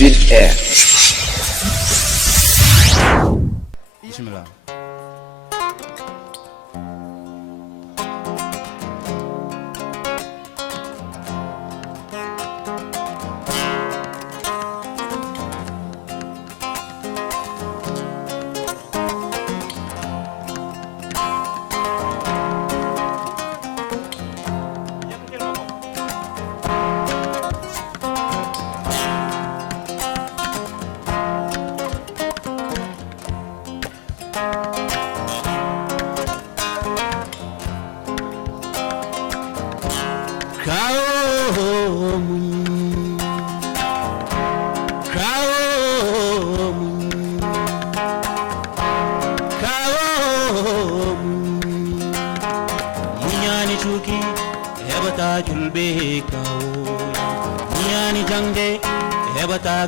Fil Air. Bismillah.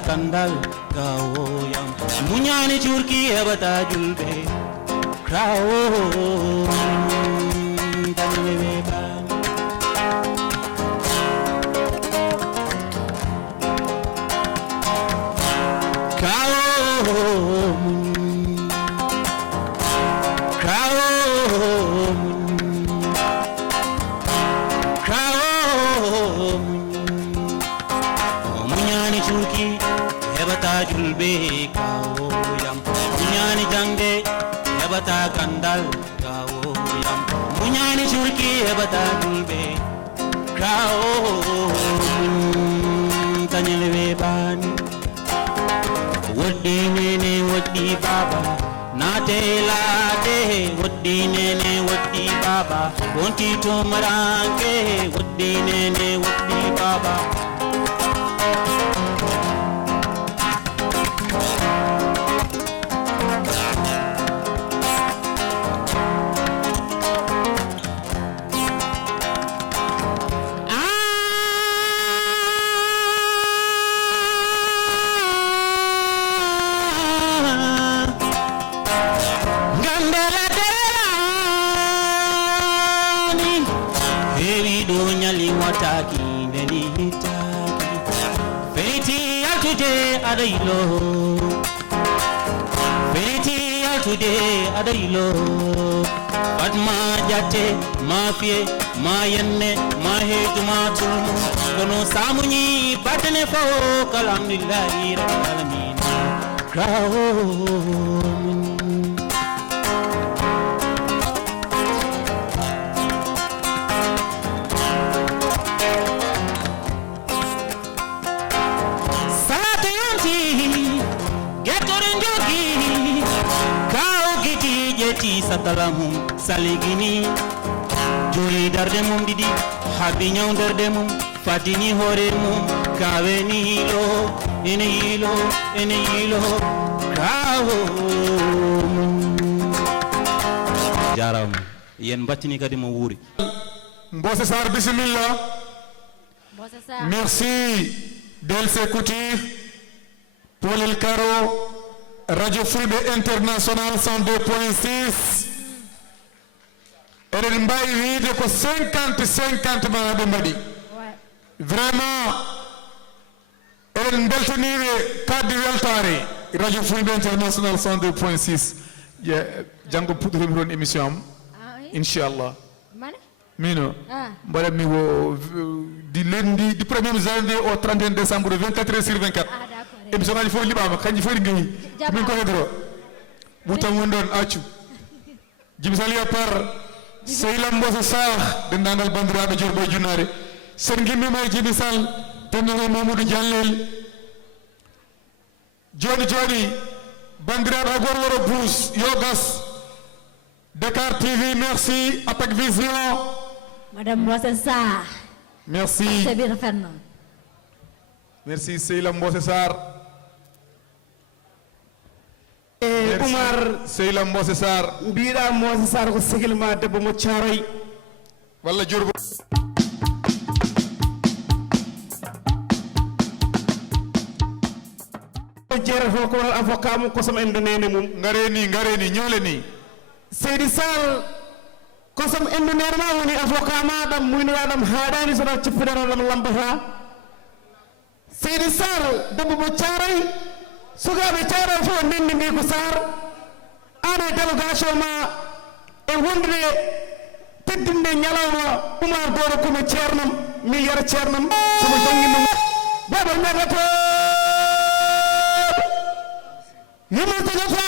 Kandal kawoyam munyani churki hebata julbe krawo tanleba Kandal kawoyam munyani churki hebata julbe krawo tanlebe ban wodi nene wodi baba nate lade wodi nene wodi baba wonti to marange wodi nene wodi baba Adailo Beniti today Adailo Fatma Jate Mafie Mayenne Mahetu Matumu Kono Samuni Batane Fo Kalhamdulillahi Rabbil Alamin Krawo Salamum saligini joli darde mum didi habi nyaw darde mum fatini hore mum kaweni hilo ene hilo kawo jaram yen batini kadi mo wuri Mbossé Sarr bismillah. Merci Delce Couture Paul El Caro Radio Fulbe International 102.6 eɗen mbawi wiide ko 50 manaɓe mbaɗi vraiment eɗen beltaniɓe kaddi weltare Radio Fulbe International 102.6 janggo puɗɗotomi toon émission am inchallah mino mbaɗatmi ko di lundi du 1er janvier au 31 décembre 24h/24 émission ngaji fof liɓama kanji fof ɗi gawi min ko hedoro ɓutan woni ɗon accu jimi saliya par Seylam Mbossé Sarr dendagal bandiraɓe jorɓe junnare sen gimmima e Djiby Sall dendagal Mamadou Diallel joni bandiraɓe hay goto woro bous yo gas Dakar TV merci APEC Vision Madame Mbossé Sarr merci merci Seylam Mbossé Sarr Oumar Seylam Mbossé Sarr mbiɗa Mbossé Sarr ko sigil ma debbo mo Thiaroye walla jurbo jeerato ko avocat mum kosam en nene mum gareni ñoleni Seydi Sall kosam en nene ma woni avocat maɗam muynoɗam haɗani soɗa cippidanoɗam lambata Seydi Sarr debbo mo Thiaroye sukaɓe Thiaroye fof ndenndi mbi ko Sarr an e délégation ma e wondude teddinde ñalawma Oumar Goro komi ceernam mi yara ceernam somo jangguino baba ñagato yimotogota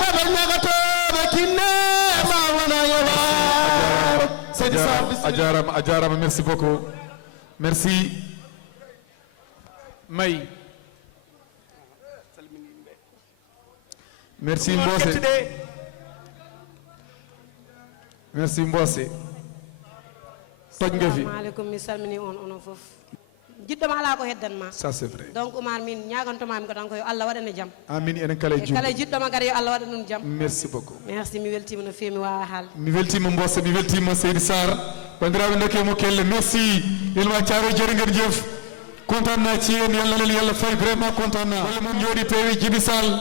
baba ñagatoɓe kinne ma wona yewar Seydi Sarr a jarama merci beaucoup merci May merci Mbose merci Mbose toj nga fi assalamualeykum mi salmini on onon fof jiɗɗoma ala ko heddanma ça c'est vrai donc Oumar min ñagantomami ko tan ko yo Allah waɗane jaam amin enen kala e kala jiɗɗoma kadi yo Allah waɗa ɗum jaam merci beaucoup merci mi weltima no fewi mi wawa haal mi weltima Mbose mi weltima Seydi Sarr bandiraɓe dokkemo kelle merci yelma Thiaroye jërëngeen jëf kontaan naa ci yéen yàlla leen yàlla fay vraiment kontaan naa wala moom jooɗi peewi Djibi Sall